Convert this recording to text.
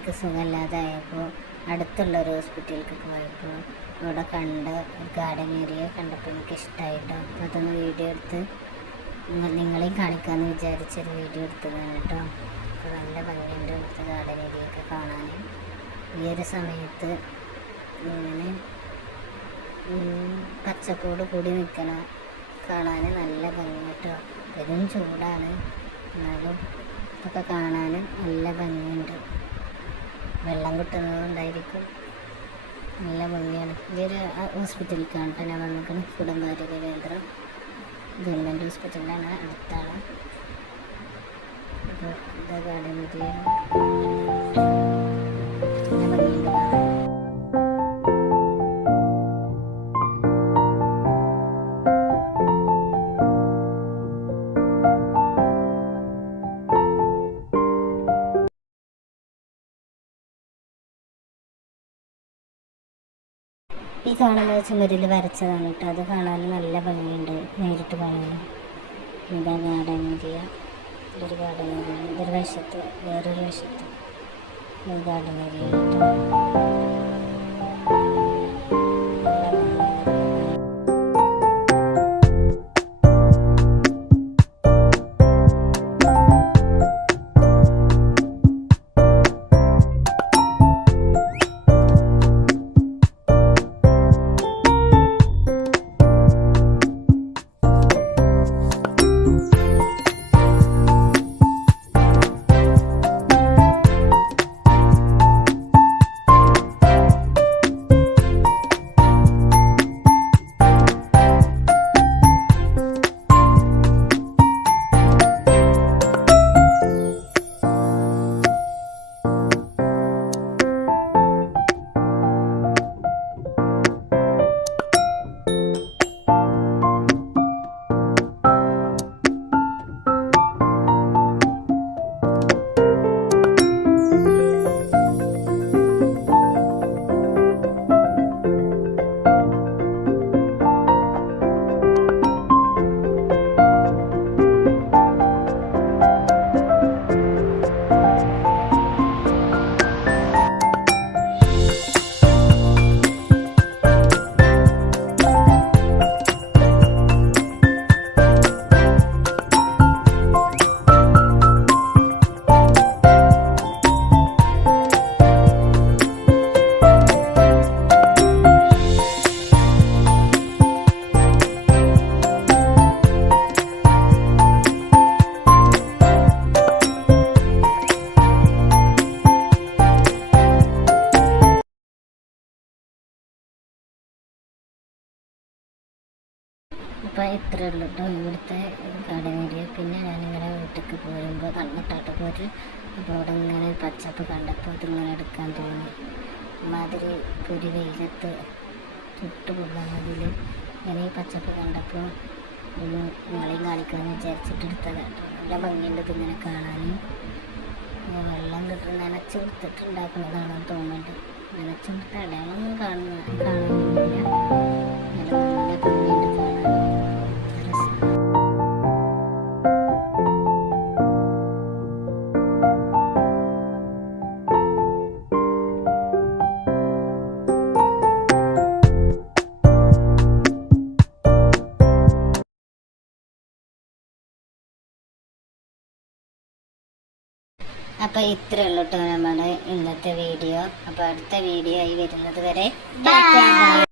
എനിക്ക് സുഖമില്ലാതായപ്പോൾ അടുത്തുള്ളൊരു ഹോസ്പിറ്റലിലേക്ക് പോയപ്പോൾ അവിടെ കണ്ട ഒരു ഗാർഡൻ ഏരിയ കണ്ടപ്പോൾ എനിക്ക് ഇഷ്ടമായിട്ടോ. അപ്പോൾ അതൊന്ന് വീഡിയോ എടുത്ത് നിങ്ങളെയും കാണിക്കാമെന്ന് വിചാരിച്ചൊരു വീഡിയോ എടുത്തതാണ് കേട്ടോ. അപ്പോൾ നല്ല ഭംഗിയുണ്ട് ഇവിടുത്തെ ഗാർഡൻ ഏരിയയൊക്കെ കാണാൻ. ഈ ഒരു സമയത്ത് ഇങ്ങനെ പച്ചപ്പോട് കൂടി നിൽക്കണം കാണാൻ നല്ല ഭംഗി കേട്ടോ. പെരും ചൂടാണ്, എന്നാലും ഇതൊക്കെ കാണാൻ നല്ല ഭംഗിയുണ്ട്. വെള്ളം കിട്ടുന്നതുകൊണ്ടായിരിക്കും നല്ല ഭംഗിയാണ്. ഇതൊരു ഹോസ്പിറ്റലിലേക്കാണ് കേട്ടോ ഞാൻ വന്നിരിക്കുന്നത്. കുടുംബാരോഗ്യ കേന്ദ്രം ഗവൺമെൻറ് ഹോസ്പിറ്റലിലാണ്, അടുത്താണ്. അപ്പോൾ ഇതാ ഗാർഡൻ ഏരിയ നല്ല ഭംഗിയുണ്ട് കാണാൻ. ഈ കാണുന്ന ചുമരിൽ വരച്ചതാണ് കേട്ടോ. അത് കാണാൻ നല്ല ഭംഗിയുണ്ട് നേരിട്ട് കാണാൻ. ഇതാ ഗാർഡൻ ഏരിയ. ഇതൊരു ഗാർഡൻ ഏരിയ, ഇതൊരു വശത്ത് വേറൊരു വശത്ത് ഗാർഡൻ ഏരിയ കേട്ടോ. അപ്പോൾ ഇത്രയേ ഉള്ളൂ കേട്ടോ ഇവിടുത്തെ ഗാർഡൻ ഏരിയ. പിന്നെ ഞാനിങ്ങനെ വീട്ടിലേക്ക് പോരുമ്പോൾ തന്നിട്ടാട്ട് പോര്. അപ്പോൾ അവിടെ ഇങ്ങനെ പച്ചപ്പ് കണ്ടപ്പോൾ അതിങ്ങനെ എടുക്കാൻ തോന്നി. മാതിരി പൊരി വെയിലത്ത് ചുട്ട് പൊള്ളുന്നതിൽ ഇങ്ങനെ ഈ പച്ചപ്പ് കണ്ടപ്പോൾ ഒന്ന് നിങ്ങളെയും കാണിക്കാമെന്ന് വിചാരിച്ചിട്ട് എടുത്തത് കേട്ടോ. നല്ല ഭംഗിയുണ്ട് ഇതിങ്ങനെ കാണാൻ. വെള്ളം കിട്ടുന്ന നനച്ച് കൊടുത്തിട്ടുണ്ടാക്കുന്നതാണെന്ന് തോന്നുന്നുണ്ട്. നനച്ച് കൊടുത്ത അടയാളമൊന്നും കാണാനൊന്നുമില്ല. നല്ല ഭംഗിയുണ്ട് കാണാൻ. അപ്പോൾ ഇത്രയേ ഉള്ളൂ കേട്ടോ നമ്മുടെ ഇന്നത്തെ വീഡിയോ. അപ്പോൾ അടുത്ത വീഡിയോ ആയി വരുന്നത് വരെ